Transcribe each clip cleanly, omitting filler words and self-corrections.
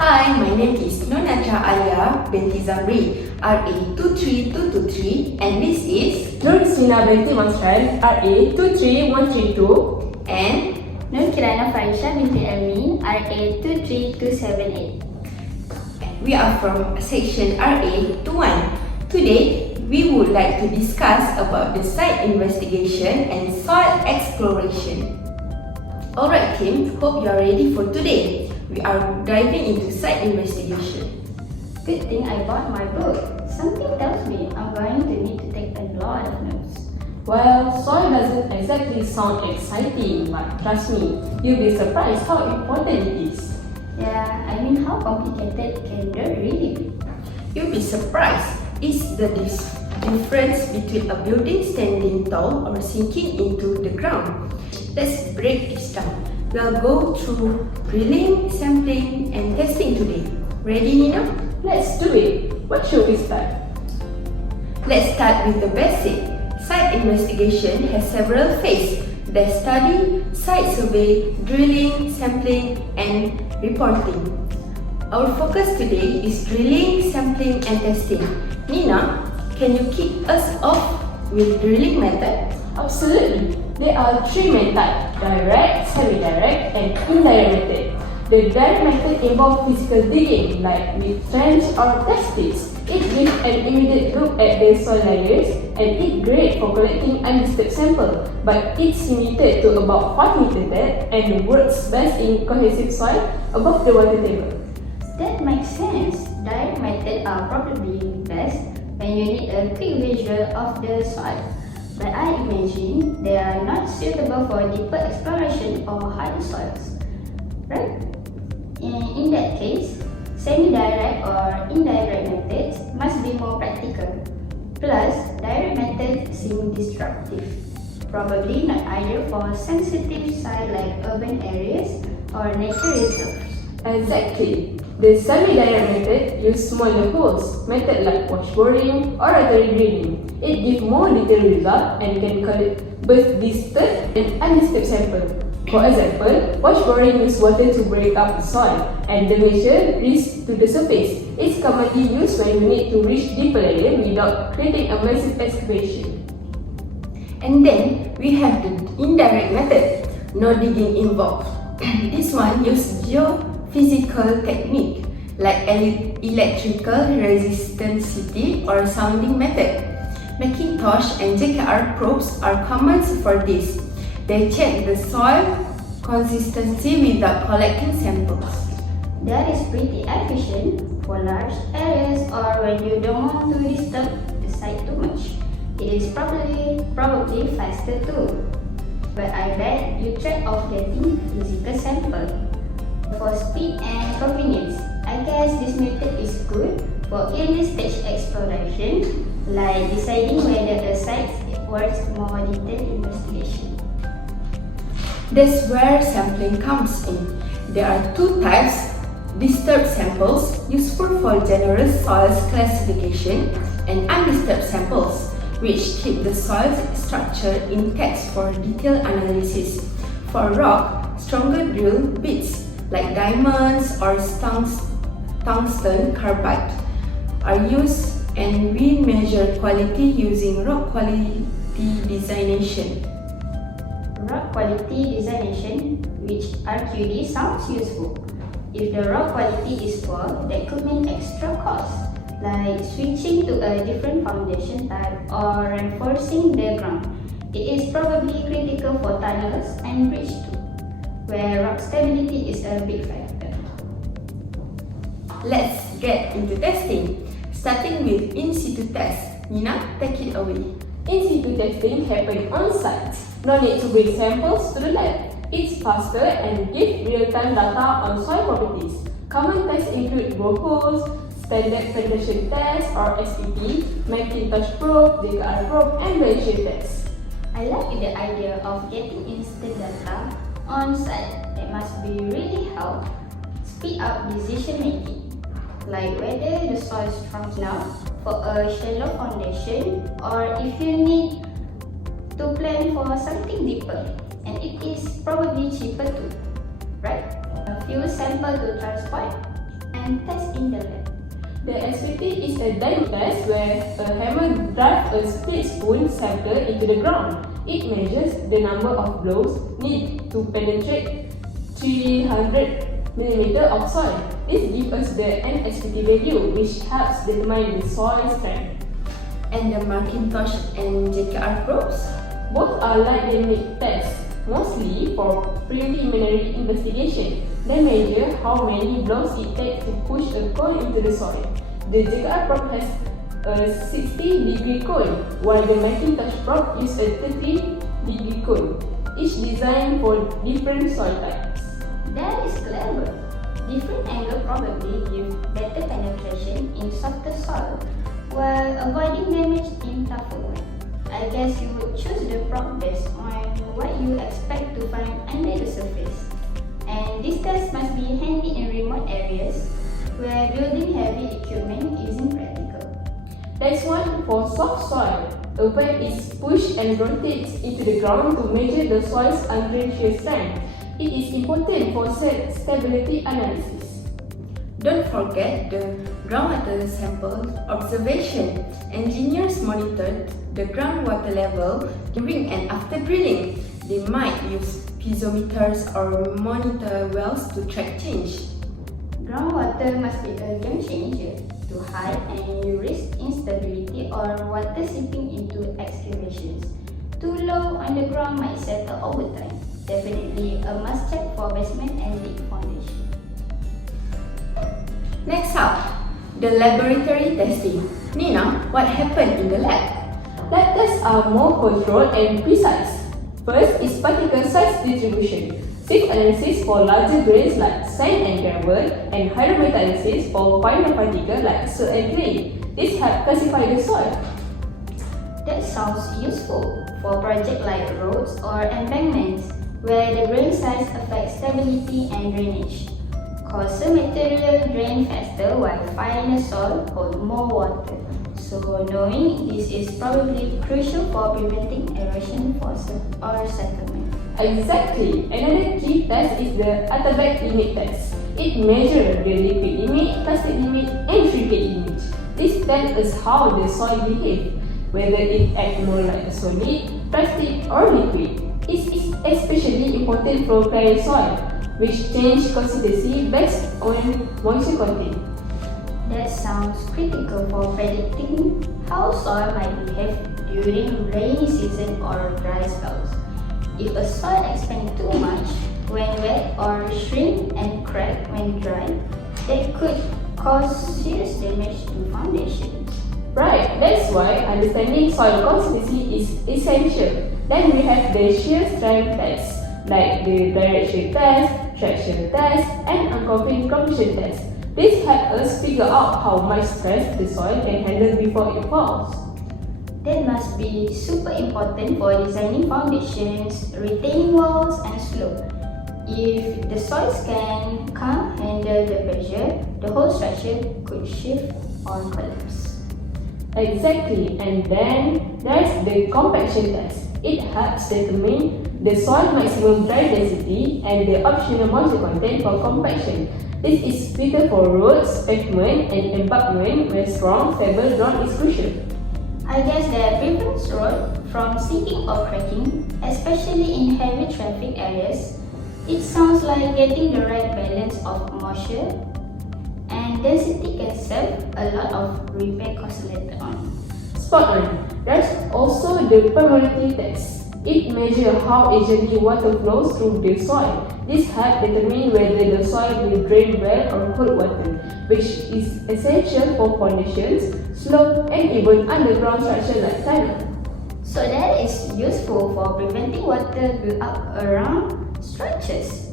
Hi, my name is Nonatra Alia binti Zamri, RA 23223, and this is Nur Ismina binti Masran, RA 23132, and Nur Kirana Farisha binti Amin, RA 23278. we are from section RA21. Today, we would like to discuss about the site investigation and soil exploration. Alright team, hope you are ready for today. We are diving into site investigation. Good thing I bought my book. Something tells me I'm going to need to take a lot of notes. Well, soil doesn't exactly sound exciting, but trust me, you'll be surprised how important it is. Yeah, I mean how complicated can dirt really be? You'll be surprised. It's the difference between a building standing tall or sinking into the ground. Let's break this down. We'll go through drilling, sampling, and testing today. Ready, Nina? Let's do it. What should we start? Let's start with the basic. Site investigation has several phases. There's study, site survey, drilling, sampling, and reporting. Our focus today is drilling, sampling, and testing. Nina, can you kick us off with drilling method? Absolutely. There are three main types: direct, semi-direct, and indirect method. The direct method involves physical digging, like with trench or test pits. It gives an immediate look at the soil layers and it's great for collecting undisturbed samples, but it's limited to about 5 meter depth and works best in cohesive soil above the water table. That makes sense. Direct methods are probably best when you need a quick visual of the soil. But I imagine they are not suitable for deeper exploration or harder soils, right? In that case, semi-direct or indirect methods must be more practical. Plus, direct methods seem disruptive, probably not ideal for sensitive sites like urban areas or nature reserves. Exactly. The semi-direct method uses smaller holes, method like wash boring or rotary drilling. It gives more detailed result and can collect both disturbed and undisturbed samples. For example, wash boring uses water to break up the soil and the measure reaches to the surface. It's commonly used when you need to reach deeper layer without creating a massive excavation. And then we have the indirect method, no digging involved. This one uses geophysical technique like electrical resistivity or sounding method. Macintosh and JKR probes are common for this. They check the soil consistency without collecting samples. That is pretty efficient for large areas or when you don't want to disturb the site too much. It is probably faster too. But I bet you trade off getting physical sample. For speed and convenience, I guess this method is good for early stage exploration, like deciding whether a site worth more detailed investigation. That's where sampling comes in. There are two types: disturbed samples, useful for general soils classification, and undisturbed samples, which keep the soil structure intact for detailed analysis. For rock, stronger drill bits like diamonds or tungsten carbide are used, and we measure quality using rock quality designation. Rock quality designation, which RQD, sounds useful. If the rock quality is poor, that could mean extra cost, like switching to a different foundation type or reinforcing the ground. It is probably critical for tunnels and bridges too, where rock stability is a big factor. Let's get into testing, starting with in-situ test. Nina, take it away. In-situ testing happens on site. No need to bring samples to the lab. It's faster and gives real-time data on soil properties. Common tests include boreholes, standard penetration test or SPT, Macintosh probe, JKR probe, and radiation test. I like the idea of getting instant data on site. That must be really help speed up decision making, like whether the soil is strong enough for a shallow foundation or if you need to plan for something deeper. And it is probably cheaper too, right? A few samples to transport and test in the lab. The SPT is a dive test where a hammer drives a split spoon sample into the ground. It measures the number of blows needed to penetrate 300 mm of soil. This gives us the NSPT value, which helps determine the soil strength. And the Macintosh and JKR probes? Both are light dynamic tests, mostly for preliminary investigation. They measure how many blows it takes to push a coin into the soil. The JKR probe has a 60-degree cone, while the Macintosh probe uses a 30-degree cone, each designed for different soil types. That is clever. Different angle probably give better penetration in softer soil, while avoiding damage in tougher one. I guess you would choose the probe based on what you expect to find under the surface. And this test must be handy in remote areas where building heavy equipment isn't practical. Next one, for soft soil. A weight is pushed and rotates into the ground to measure the soil's underlying shear strength. It is important for stability analysis. Don't forget the groundwater sample observation. Engineers monitor the groundwater level during and after drilling. They might use piezometers or monitor wells to track change. Groundwater must be a game changer to hide any risk instability or water seeping into excavations. Too low on the ground might settle over time. Definitely a must check for basement and deep foundation. Next up, the laboratory testing. Nina, what happened in the lab? Lab tests are more controlled and precise. First is particle size distribution. Sieve analysis for larger grains like sand and gravel, and hydrometalysis for finer particles like soot and clay. This helps classify the soil. That sounds useful for projects like roads or embankments, where the grain size affects stability and drainage. Coarser material drain faster while finer soil hold more water. So knowing this is probably crucial for preventing erosion forces or settlement. Exactly. Another key test is the Atterbeck limit test. It measures the liquid limit, plastic limit, and shrinkage limit. This tells us how the soil behaves, whether it acts more like a solid, plastic, or liquid. It is especially important for clay soil, which change consistency based on moisture content. That sounds critical for predicting how soil might behave during rainy season or dry spells. If a soil expands too much when wet or shrink and crack when dry, that could cause serious damage to foundations. Right, that's why understanding soil consistency is essential. Then we have the shear strength test, like the direct shear test, traction test, and unconfined compression test. This helps us figure out how much stress the soil can handle before it falls. That must be super important for designing foundations, retaining walls, and slope. If the soils can't handle the pressure, the whole structure could shift or collapse. Exactly, and then there's the compaction test. It helps determine the soil maximum dry density and the optional moisture content for compaction. This is vital for roads, pavement, and embankment where strong, stable ground is crucial. I guess that prevents road from sinking or cracking, especially in heavy traffic areas. It sounds like getting the right balance of moisture and density can save a lot of repair costs later on. Spot on. There's also the permeability test. It measures how easily water flows through the soil. This helps determine whether the soil will drain well or hold water, which is essential for foundations, slope, and even underground structures like tunnel. So that is useful for preventing water build up around structures,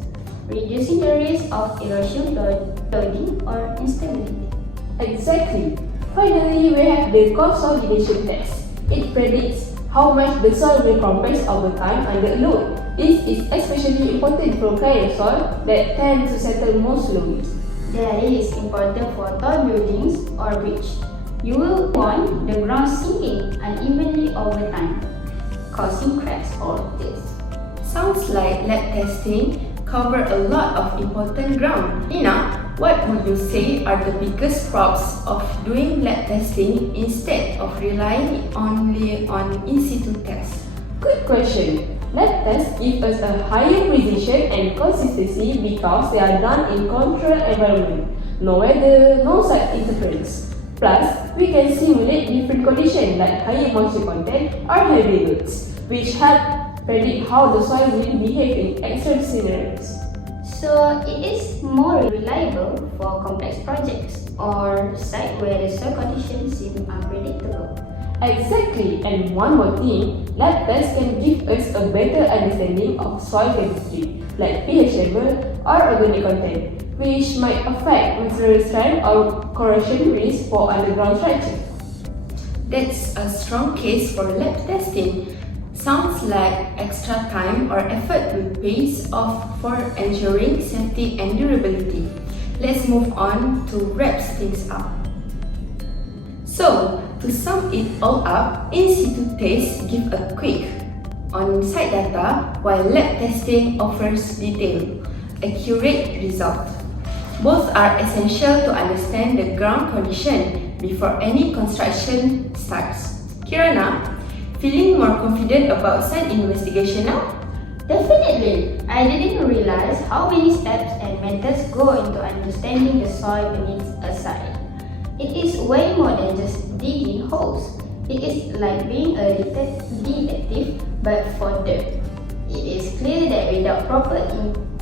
reducing the risk of erosion, flooding, or instability. Exactly. Finally, we have the consolidation test. It predicts how much the soil will compress over time under load. This is especially important for clay soil that tend to settle more slowly. That is important for tall buildings or bridges. You will want the ground sinking unevenly over time, causing cracks or tilts. Sounds like lab testing cover a lot of important ground. Nina, What would you say are the biggest pros of doing lab testing instead of relying only on in-situ tests? Good question. Lab tests give us a higher precision and consistency because they are done in controlled environment. No weather, no site interference. Plus, we can simulate different conditions like higher moisture content or heavy loads, which help predict how the soil will behave in extreme scenarios. So it is more reliable for complex projects or sites where the soil conditions seem unpredictable. Exactly, and one more thing, lab tests can give us a better understanding of soil chemistry, like pH level or organic content, which might affect material strength or corrosion risk for underground structure. That's a strong case for lab testing. Sounds like extra time or effort will pay off for ensuring safety and durability. Let's move on to wrap things up. So, to sum it all up, in-situ tests give a quick, on-site data, while lab testing offers detailed, accurate results. Both are essential to understand the ground condition before any construction starts. Kirana, feeling more confident about site investigation now? Definitely, I didn't realize how many steps and methods go into understanding the soil beneath a site. It is way more than just digging holes. It is like being a detective but for dirt. It is clear that without proper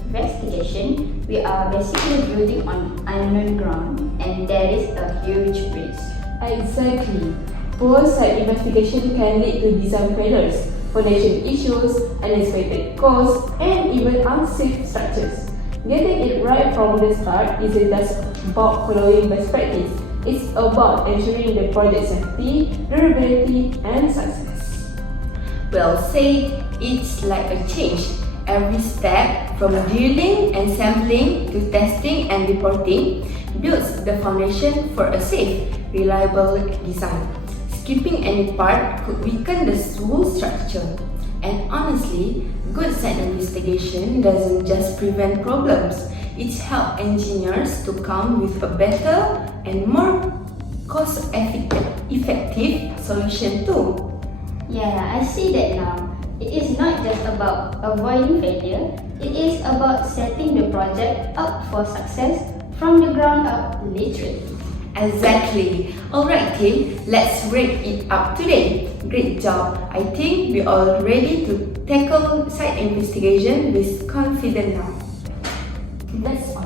investigation, we are basically building on unknown ground and there is a huge risk. Exactly. Poor site investigation can lead to design failures, foundation issues, unexpected costs, and even unsafe structures. Getting it right from the start isn't just about following best practice. It's about ensuring the project safety, durability, and success. Well said, it's like a change. Every step from drilling and sampling to testing and reporting builds the foundation for a safe, reliable design. Skipping any part could weaken the whole structure. And honestly, good site investigation doesn't just prevent problems, it helps engineers to come with a better and more cost-effective solution too. Yeah, I see that now. It is not just about avoiding failure, it is about setting the project up for success from the ground up, literally. Exactly. Alright team, let's wrap it up today. Great job. I think we're all ready to tackle site investigation with confidence now. That's all.